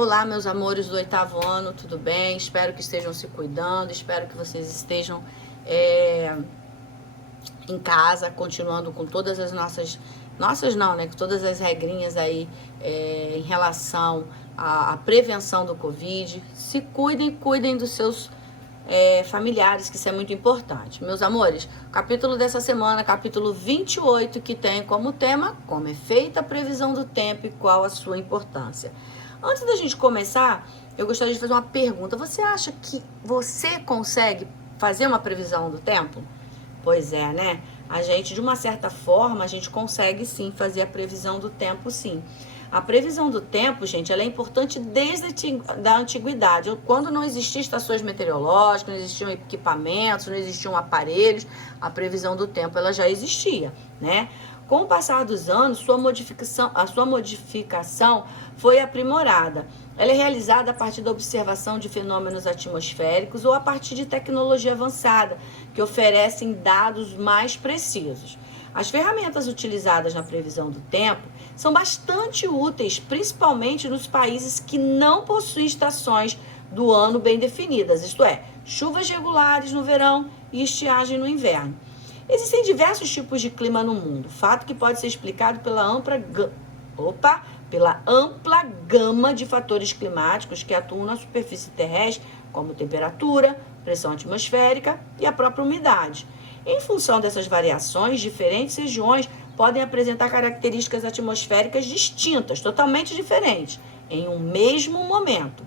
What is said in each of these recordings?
Olá, meus amores do 8º ano, tudo bem? Espero que estejam se cuidando, espero que vocês estejam em casa, continuando com todas as nossas não, né? Com todas as regrinhas aí em relação à prevenção do Covid. Se cuidem dos seus familiares, que isso é muito importante. Meus amores, o capítulo dessa semana, capítulo 28, que tem como tema como é feita a previsão do tempo e qual a sua importância. Antes da gente começar, eu gostaria de fazer uma pergunta. Você acha que você consegue fazer uma previsão do tempo? Pois é, né? A gente, de uma certa forma, a gente consegue sim fazer a previsão do tempo, sim. A previsão do tempo, gente, ela é importante desde a antiguidade. Quando não existiam estações meteorológicas, não existiam equipamentos, não existiam aparelhos, a previsão do tempo ela já existia, né? Com o passar dos anos, a sua modificação foi aprimorada. Ela é realizada a partir da observação de fenômenos atmosféricos ou a partir de tecnologia avançada, que oferecem dados mais precisos. As ferramentas utilizadas na previsão do tempo são bastante úteis, principalmente nos países que não possuem estações do ano bem definidas, isto é, chuvas regulares no verão e estiagem no inverno. Existem diversos tipos de clima no mundo, fato que pode ser explicado pela ampla gama de fatores climáticos que atuam na superfície terrestre, como temperatura, pressão atmosférica e a própria umidade. Em função dessas variações, diferentes regiões podem apresentar características atmosféricas distintas, totalmente diferentes, em um mesmo momento.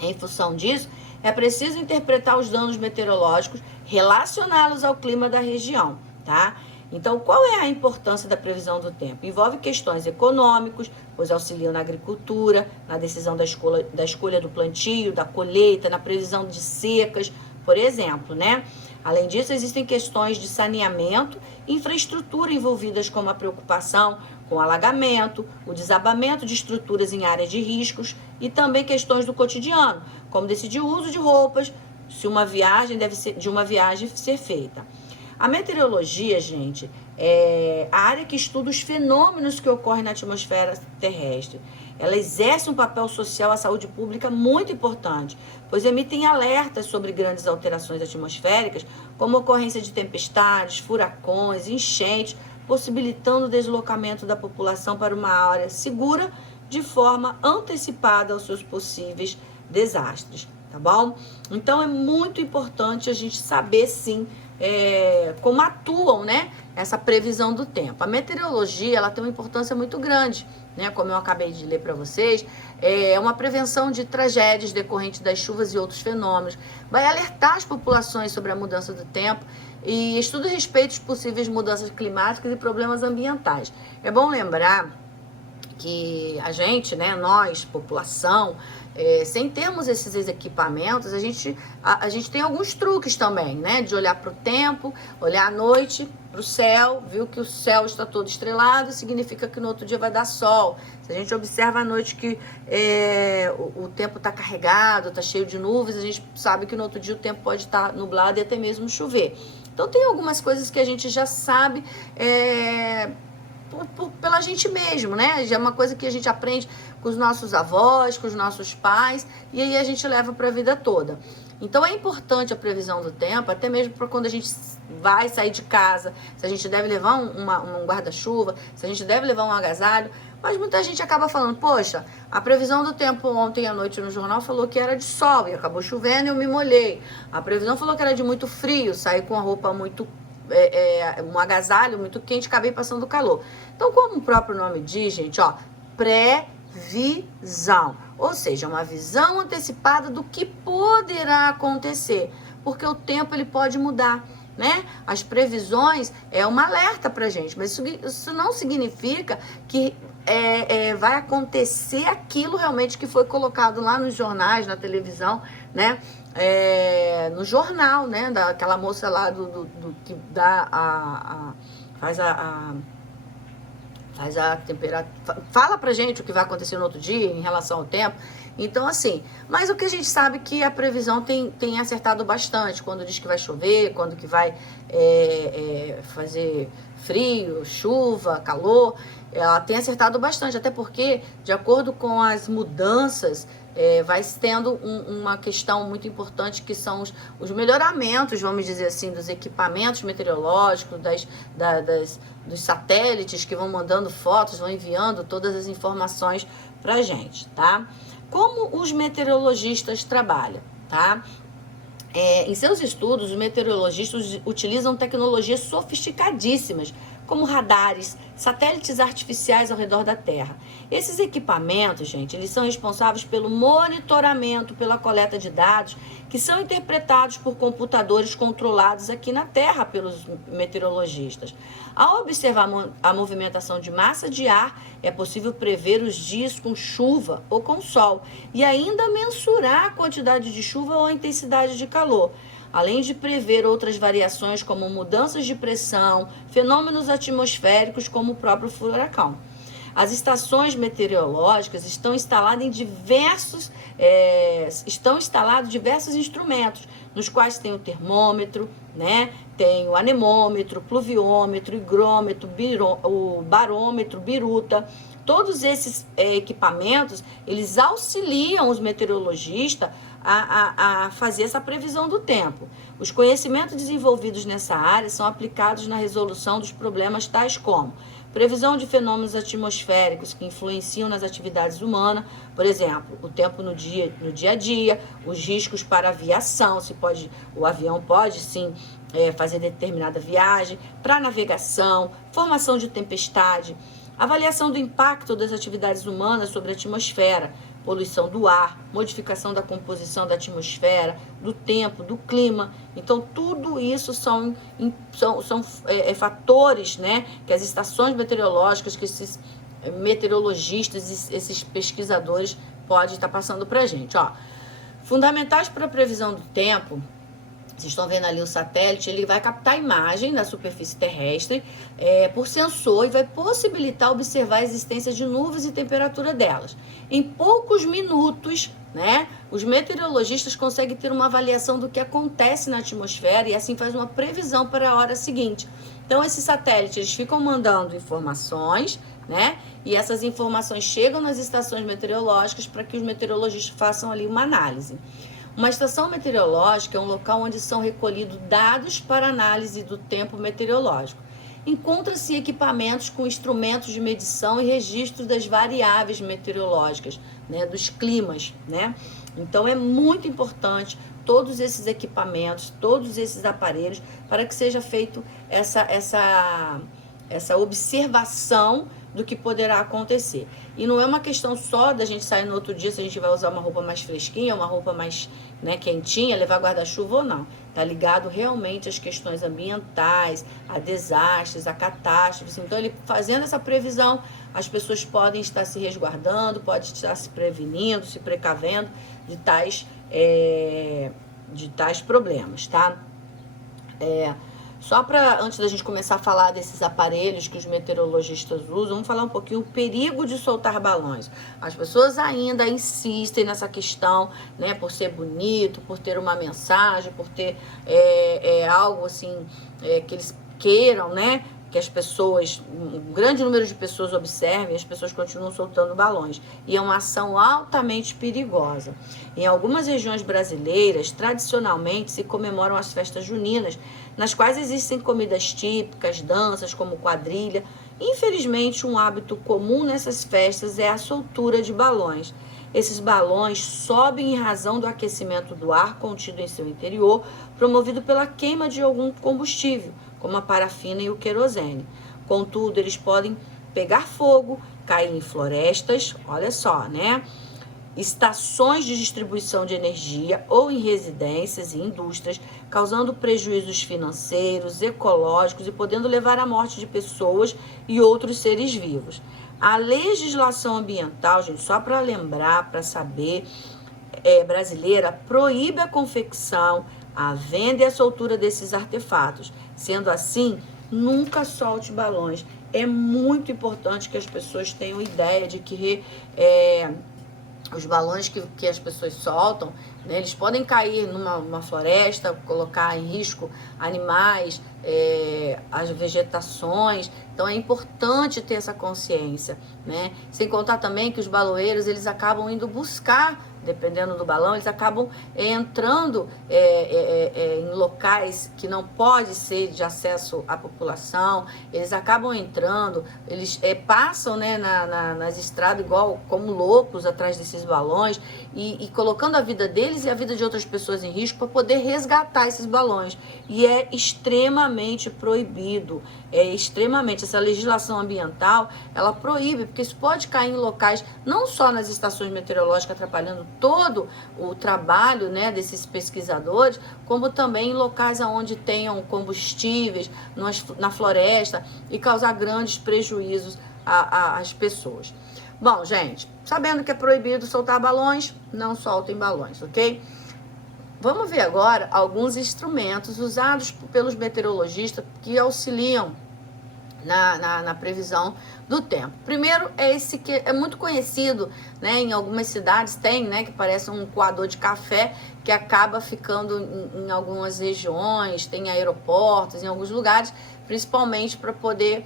Em função disso, é preciso interpretar os dados meteorológicos, relacioná-los ao clima da região, tá? Então, qual é a importância da previsão do tempo? Envolve questões econômicas, pois auxiliam na agricultura, na decisão da escolha do plantio, da colheita, na previsão de secas, por exemplo, né? Além disso, existem questões de saneamento e infraestrutura envolvidas com a preocupação com o alagamento, o desabamento de estruturas em áreas de riscos e também questões do cotidiano, como decidir o uso de roupas, se uma viagem deve ser feita. A meteorologia, gente, é a área que estuda os fenômenos que ocorrem na atmosfera terrestre. Ela exerce um papel social à saúde pública muito importante, pois emitem alertas sobre grandes alterações atmosféricas, como ocorrência de tempestades, furacões, enchentes, possibilitando o deslocamento da população para uma área segura de forma antecipada aos seus possíveis desastres, tá bom? Então é muito importante a gente saber sim como atuam, né, essa previsão do tempo. A meteorologia ela tem uma importância muito grande, né, como eu acabei de ler para vocês, é uma prevenção de tragédias decorrentes das chuvas e outros fenômenos, vai alertar as populações sobre a mudança do tempo e estuda a respeito de possíveis mudanças climáticas e problemas ambientais. É bom lembrar que a gente, né, nós, população, sem termos esses equipamentos, a gente tem alguns truques também, né? De olhar para o tempo, olhar à noite para o céu, viu que o céu está todo estrelado, significa que no outro dia vai dar sol. Se a gente observa à noite que o tempo está carregado, está cheio de nuvens, a gente sabe que no outro dia o tempo pode estar nublado e até mesmo chover. Então tem algumas coisas que a gente já sabe pela gente mesmo, né? Já é uma coisa que a gente aprende com os nossos avós, com os nossos pais, e aí a gente leva para a vida toda. Então é importante a previsão do tempo, até mesmo para quando a gente vai sair de casa, se a gente deve levar um guarda-chuva, se a gente deve levar um agasalho, mas muita gente acaba falando, poxa, a previsão do tempo ontem à noite no jornal falou que era de sol e acabou chovendo e eu me molhei. A previsão falou que era de muito frio, saí com a roupa muito um agasalho muito quente, acabei passando calor. Então, como o próprio nome diz, gente, ó, previsão, ou seja, uma visão antecipada do que poderá acontecer, porque o tempo ele pode mudar, né? As previsões é um alerta pra gente, mas isso não significa que vai acontecer aquilo realmente que foi colocado lá nos jornais, na televisão, né? No jornal, né? Daquela moça lá que dá faz a temperatura, fala pra gente o que vai acontecer no outro dia em relação ao tempo. Então, assim, mas o que a gente sabe que a previsão tem acertado bastante, quando diz que vai chover, quando que vai fazer frio, chuva, calor. ela tem acertado bastante, até porque, de acordo com as mudanças, vai tendo uma questão muito importante, que são os melhoramentos, vamos dizer assim, dos equipamentos meteorológicos, dos satélites que vão mandando fotos, vão enviando todas as informações para a gente, tá? Como os meteorologistas trabalham, tá? Em seus estudos, os meteorologistas utilizam tecnologias sofisticadíssimas, como radares, satélites artificiais ao redor da Terra. Esses equipamentos, gente, eles são responsáveis pelo monitoramento, pela coleta de dados, que são interpretados por computadores controlados aqui na Terra pelos meteorologistas. Ao observar a movimentação de massa de ar, é possível prever os dias com chuva ou com sol e ainda mensurar a quantidade de chuva ou a intensidade de calor, além de prever outras variações como mudanças de pressão, fenômenos atmosféricos como o próprio furacão. As estações meteorológicas estão instalados diversos instrumentos, nos quais tem o termômetro, né? Tem o anemômetro, pluviômetro, higrômetro, o barômetro, biruta. Todos esses equipamentos, eles auxiliam os meteorologistas a fazer essa previsão do tempo. Os conhecimentos desenvolvidos nessa área são aplicados na resolução dos problemas tais como previsão de fenômenos atmosféricos que influenciam nas atividades humanas, por exemplo, o tempo no dia a dia, os riscos para a aviação, o avião pode sim fazer determinada viagem, para navegação, formação de tempestade, avaliação do impacto das atividades humanas sobre a atmosfera, poluição do ar, modificação da composição da atmosfera, do tempo, do clima. Então, tudo isso são fatores, né, que as estações meteorológicas, que esses meteorologistas, esses pesquisadores podem estar passando para a gente. Fundamentais para a previsão do tempo. Vocês estão vendo ali o satélite, ele vai captar a imagem da superfície terrestre por sensor e vai possibilitar observar a existência de nuvens e temperatura delas. Em poucos minutos, né, os meteorologistas conseguem ter uma avaliação do que acontece na atmosfera e assim faz uma previsão para a hora seguinte. Então, esses satélites, eles ficam mandando informações, né, e essas informações chegam nas estações meteorológicas para que os meteorologistas façam ali uma análise. Uma estação meteorológica é um local onde são recolhidos dados para análise do tempo meteorológico. Encontra-se equipamentos com instrumentos de medição e registro das variáveis meteorológicas, né, dos climas, né? Então, é muito importante todos esses equipamentos, todos esses aparelhos, para que seja feito essa observação do que poderá acontecer. E não é uma questão só da gente sair no outro dia, se a gente vai usar uma roupa mais fresquinha, uma roupa mais, né, quentinha, levar guarda-chuva ou não. Tá ligado realmente às questões ambientais, a desastres, a catástrofes. Então, ele fazendo essa previsão, as pessoas podem estar se resguardando, podem estar se prevenindo, se precavendo de tais problemas, tá? Só para, antes da gente começar a falar desses aparelhos que os meteorologistas usam, vamos falar um pouquinho o perigo de soltar balões. As pessoas ainda insistem nessa questão, né, por ser bonito, por ter uma mensagem, por ter algo assim, que eles queiram, né, que as pessoas, um grande número de pessoas observem, as pessoas continuam soltando balões. E é uma ação altamente perigosa. Em algumas regiões brasileiras, tradicionalmente, se comemoram as festas juninas, nas quais existem comidas típicas, danças como quadrilha. Infelizmente, um hábito comum nessas festas é a soltura de balões. Esses balões sobem em razão do aquecimento do ar contido em seu interior, promovido pela queima de algum combustível, como a parafina e o querosene. Contudo, eles podem pegar fogo, cair em florestas, olha só, né? Estações de distribuição de energia ou em residências e indústrias, causando prejuízos financeiros, ecológicos e podendo levar à morte de pessoas e outros seres vivos. A legislação ambiental, gente, só para lembrar, para saber, brasileira, proíbe a confecção, a venda e a soltura desses artefatos. Sendo assim, nunca solte balões. É muito importante que as pessoas tenham ideia de que os balões que as pessoas soltam, né, eles podem cair numa floresta, colocar em risco animais, as vegetações. Então é importante ter essa consciência, né? Sem contar também que os baloeiros, eles acabam indo buscar, dependendo do balão, eles acabam entrando em locais que não pode ser de acesso à população, eles acabam entrando, eles passam, né, nas estradas igual como loucos atrás desses balões e colocando a vida deles e a vida de outras pessoas em risco para poder resgatar esses balões. E é extremamente proibido, essa legislação ambiental, ela proíbe, porque isso pode cair em locais, não só nas estações meteorológicas, atrapalhando todo o trabalho, né, desses pesquisadores, como também em locais onde tenham combustíveis, na floresta, e causar grandes prejuízos às pessoas. Bom, gente, sabendo que é proibido soltar balões, não soltem balões, ok? Vamos ver agora alguns instrumentos usados pelos meteorologistas que auxiliam na previsão do tempo. Primeiro é esse que é muito conhecido, né? Em algumas cidades tem, né? Que parece um coador de café que acaba ficando em algumas regiões, tem aeroportos, em alguns lugares, principalmente para poder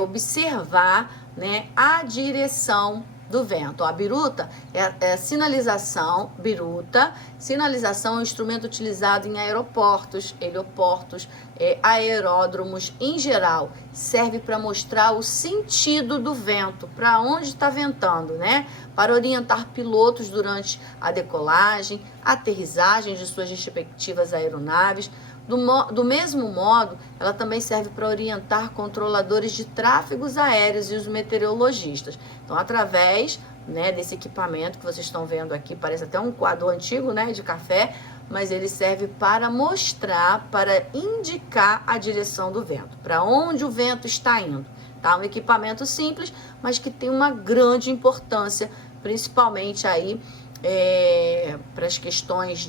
observar, né, a direção do vento. A biruta é sinalização. Sinalização é um instrumento utilizado em aeroportos, helioportos, aeródromos em geral. Serve para mostrar o sentido do vento, para onde está ventando, né? Para orientar pilotos durante a decolagem, aterrissagem de suas respectivas aeronaves. Do mesmo modo, ela também serve para orientar controladores de tráfegos aéreos e os meteorologistas. Então, através, né, desse equipamento que vocês estão vendo aqui, parece até um coador antigo, né, de café, mas ele serve para mostrar, para indicar a direção do vento, para onde o vento está indo. Tá? Um equipamento simples, mas que tem uma grande importância, principalmente aí para as questões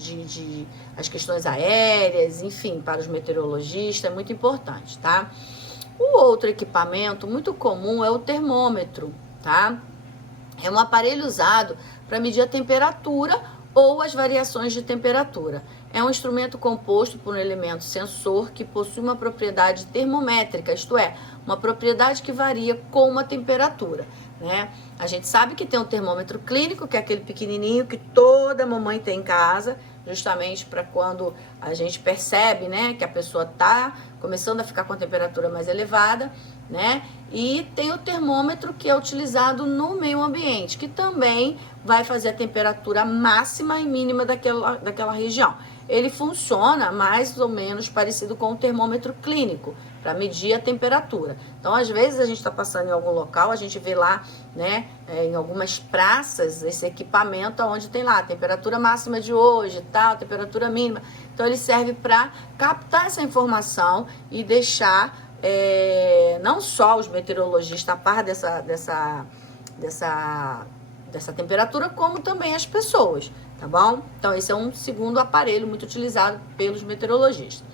as questões aéreas, enfim, para os meteorologistas, é muito importante, tá? O outro equipamento muito comum é o termômetro, tá? É um aparelho usado para medir a temperatura ou as variações de temperatura. É um instrumento composto por um elemento sensor que possui uma propriedade termométrica, isto é, uma propriedade que varia com a temperatura, né? A gente sabe que tem um termômetro clínico, que é aquele pequenininho que toda mamãe tem em casa, justamente para quando a gente percebe, né, que a pessoa está começando a ficar com a temperatura mais elevada, né? E tem o termômetro que é utilizado no meio ambiente, que também vai fazer a temperatura máxima e mínima daquela região. Ele funciona mais ou menos parecido com o termômetro clínico, para medir a temperatura. Então, às vezes, a gente está passando em algum local, a gente vê lá, né, em algumas praças, esse equipamento onde tem lá a temperatura máxima de hoje, tal, temperatura mínima. Então, ele serve para captar essa informação e deixar não só os meteorologistas a par dessa temperatura, como também as pessoas, tá bom? Então, esse é um segundo aparelho muito utilizado pelos meteorologistas.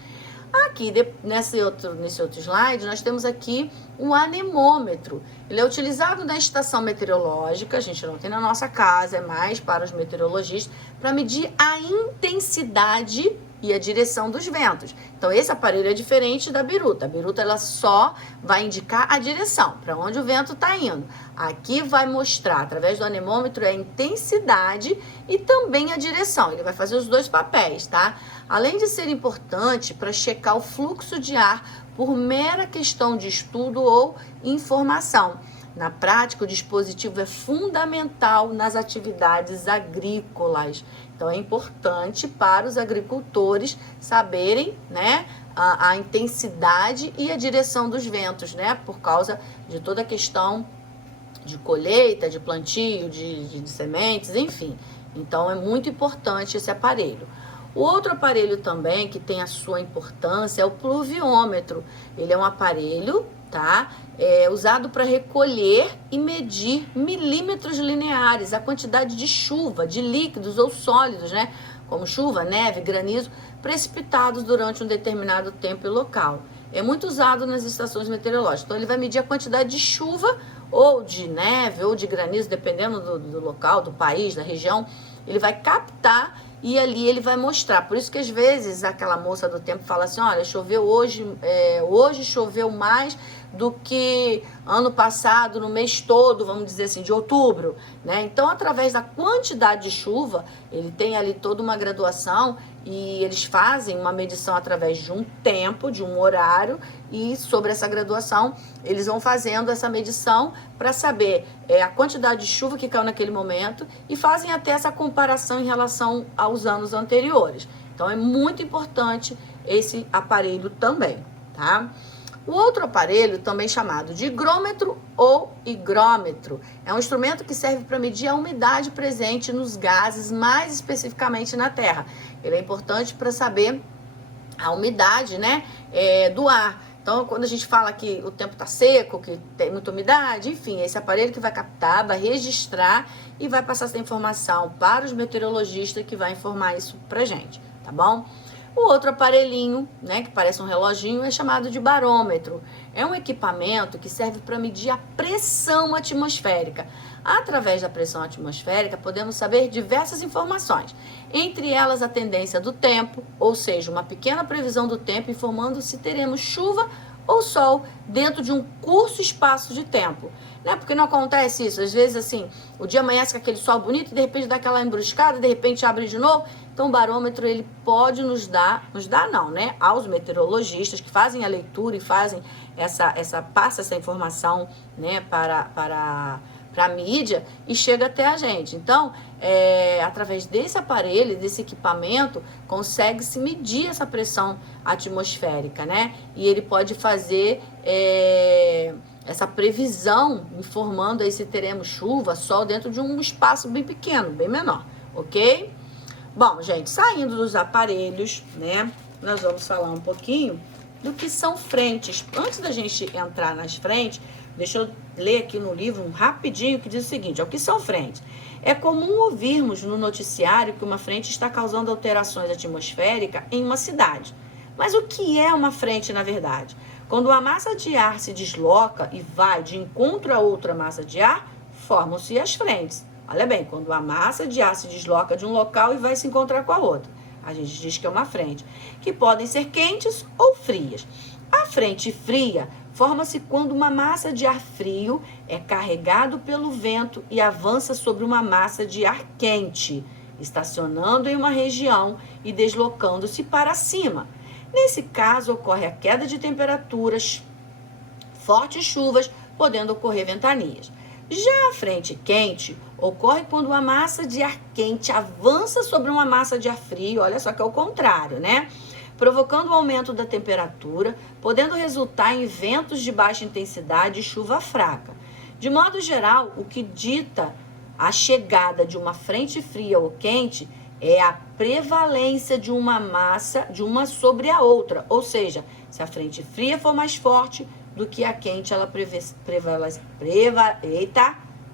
Aqui, nesse outro slide, nós temos aqui o anemômetro. Ele é utilizado na estação meteorológica, a gente não tem na nossa casa, é mais para os meteorologistas, para medir a intensidade e a direção dos ventos. Então, esse aparelho é diferente da biruta. A biruta, ela só vai indicar a direção, para onde o vento está indo. Aqui vai mostrar, através do anemômetro, a intensidade e também a direção. Ele vai fazer os dois papéis, tá? Além de ser importante para checar o fluxo de ar por mera questão de estudo ou informação. Na prática, o dispositivo é fundamental nas atividades agrícolas. Então, é importante para os agricultores saberem, né, a intensidade e a direção dos ventos, né, por causa de toda a questão de colheita, de plantio, de sementes, enfim. Então, é muito importante esse aparelho. O outro aparelho também que tem a sua importância é o pluviômetro. Ele é um aparelho, tá? Usado para recolher e medir milímetros lineares, a quantidade de chuva, de líquidos ou sólidos, né? Como chuva, neve, granizo, precipitados durante um determinado tempo e local. É muito usado nas estações meteorológicas. Então, ele vai medir a quantidade de chuva ou de neve, ou de granizo, dependendo do local, do país, da região, ele vai captar e ali ele vai mostrar. Por isso que às vezes aquela moça do tempo fala assim, olha, choveu hoje, hoje choveu mais do que ano passado, no mês todo, vamos dizer assim, de outubro, né? Então, através da quantidade de chuva, ele tem ali toda uma graduação e eles fazem uma medição através de um tempo, de um horário, e sobre essa graduação, eles vão fazendo essa medição para saber a quantidade de chuva que caiu naquele momento e fazem até essa comparação em relação aos anos anteriores. Então, é muito importante esse aparelho também, tá? O outro aparelho, também chamado de higrômetro ou higrômetro, é um instrumento que serve para medir a umidade presente nos gases, mais especificamente na Terra. Ele é importante para saber a umidade, né, do ar. Então, quando a gente fala que o tempo está seco, que tem muita umidade, enfim, é esse aparelho que vai captar, vai registrar e vai passar essa informação para os meteorologistas que vai informar isso para gente, tá bom? O outro aparelhinho, né, que parece um reloginho, é chamado de barômetro. É um equipamento que serve para medir a pressão atmosférica. Através da pressão atmosférica, podemos saber diversas informações, entre elas a tendência do tempo, ou seja, uma pequena previsão do tempo informando se teremos chuva ou sol dentro de um curto espaço de tempo. Né? Porque não acontece isso, às vezes assim, o dia amanhece com aquele sol bonito e de repente dá aquela embruscada, de repente abre de novo. Então o barômetro ele pode nos dar não, né? Aos meteorologistas que fazem a leitura e fazem passa essa informação, né, para a mídia e chega até a gente. Então, através desse aparelho, desse equipamento, consegue-se medir essa pressão atmosférica, né? E ele pode fazer essa previsão, informando aí se teremos chuva, sol dentro de um espaço bem pequeno, bem menor, ok? Bom, gente, saindo dos aparelhos, né, nós vamos falar um pouquinho do que são frentes. Antes da gente entrar nas frentes, deixa eu ler aqui no livro um rapidinho que diz o seguinte, o que são frentes? É comum ouvirmos no noticiário que uma frente está causando alterações atmosféricas em uma cidade. Mas o que é uma frente, na verdade? Quando uma massa de ar se desloca e vai de encontro a outra massa de ar, formam-se as frentes. Olha bem, quando a massa de ar se desloca de um local e vai se encontrar com a outra, a gente diz que é uma frente, que podem ser quentes ou frias. A frente fria forma-se quando uma massa de ar frio é carregado pelo vento e avança sobre uma massa de ar quente, estacionando em uma região e deslocando-se para cima. Nesse caso, ocorre a queda de temperaturas, fortes chuvas, podendo ocorrer ventanias. Já a frente quente ocorre quando uma massa de ar quente avança sobre uma massa de ar frio, olha só que é o contrário, né? Provocando o aumento da temperatura, podendo resultar em ventos de baixa intensidade e chuva fraca. De modo geral, o que dita a chegada de uma frente fria ou quente é a prevalência de uma massa, de uma sobre a outra. Ou seja, se a frente fria for mais forte do que a quente, ela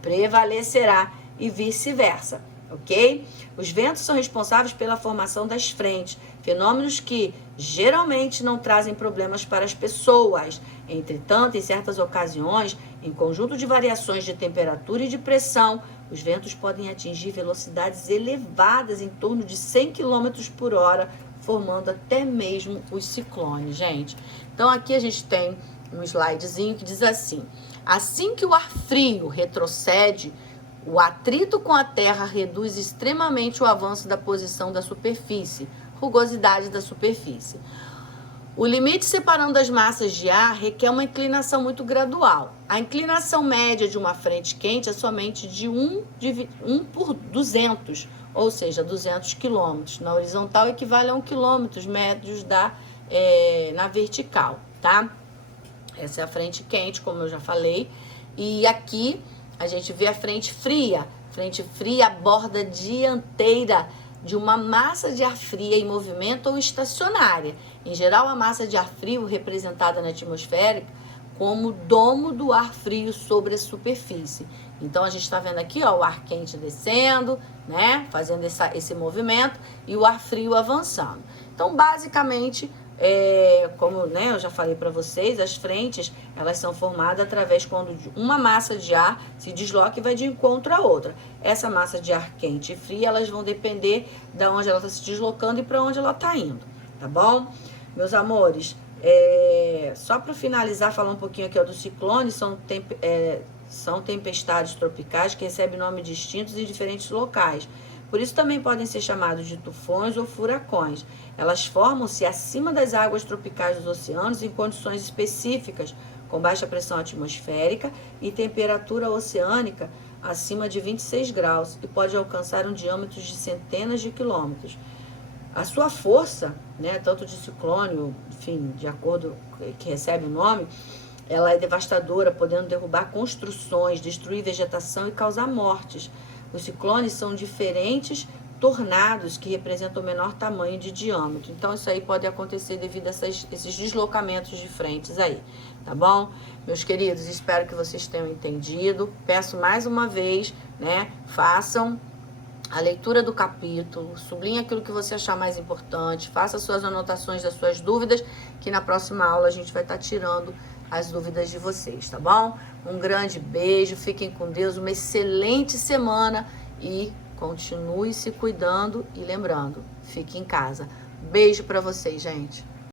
prevalecerá e vice-versa, ok? Os ventos são responsáveis pela formação das frentes, fenômenos que geralmente não trazem problemas para as pessoas. Entretanto, em certas ocasiões, em conjunto de variações de temperatura e de pressão, os ventos podem atingir velocidades elevadas, em torno de 100 km por hora, formando até mesmo os ciclones, gente. Então, aqui a gente tem um slidezinho que diz assim: assim que o ar frio retrocede, o atrito com a terra reduz extremamente o avanço da posição da superfície, rugosidade da superfície. O limite separando as massas de ar requer uma inclinação muito gradual. A inclinação média de uma frente quente é somente de 1 por 200, ou seja, 200 quilômetros. Na horizontal equivale a 1 quilômetros médios na vertical, tá? Essa é a frente quente, como eu já falei. E aqui a gente vê a frente fria. Frente fria, a borda dianteira de uma massa de ar fria em movimento ou estacionária. Em geral, a massa de ar frio representada na atmosfera como domo do ar frio sobre a superfície. Então, a gente está vendo aqui, ó, o ar quente descendo, né, fazendo esse movimento, e o ar frio avançando. Então, basicamente, como, né, eu já falei para vocês, as frentes, elas são formadas através quando uma massa de ar se desloca e vai de encontro à outra. Essa massa de ar quente e fria, elas vão depender de onde ela está se deslocando e para onde ela está indo, tá bom? Meus amores, só para finalizar, falar um pouquinho aqui dos ciclones, são tempestades tropicais que recebem nomes distintos em diferentes locais. Por isso também podem ser chamados de tufões ou furacões. Elas formam-se acima das águas tropicais dos oceanos em condições específicas, com baixa pressão atmosférica e temperatura oceânica acima de 26 graus e pode alcançar um diâmetro de centenas de quilômetros. A sua força, né, tanto de ciclone, enfim, de acordo que recebe o nome, ela é devastadora, podendo derrubar construções, destruir vegetação e causar mortes. Os ciclones são diferentes tornados que representam o menor tamanho de diâmetro. Então, isso aí pode acontecer devido a esses deslocamentos de frentes aí, tá bom? Meus queridos, espero que vocês tenham entendido. Peço mais uma vez, né, façam a leitura do capítulo, sublinhe aquilo que você achar mais importante, faça suas anotações das suas dúvidas, que na próxima aula a gente vai estar tirando as dúvidas de vocês, tá bom? Um grande beijo, fiquem com Deus, uma excelente semana e continue se cuidando e lembrando, fique em casa. Beijo pra vocês, gente.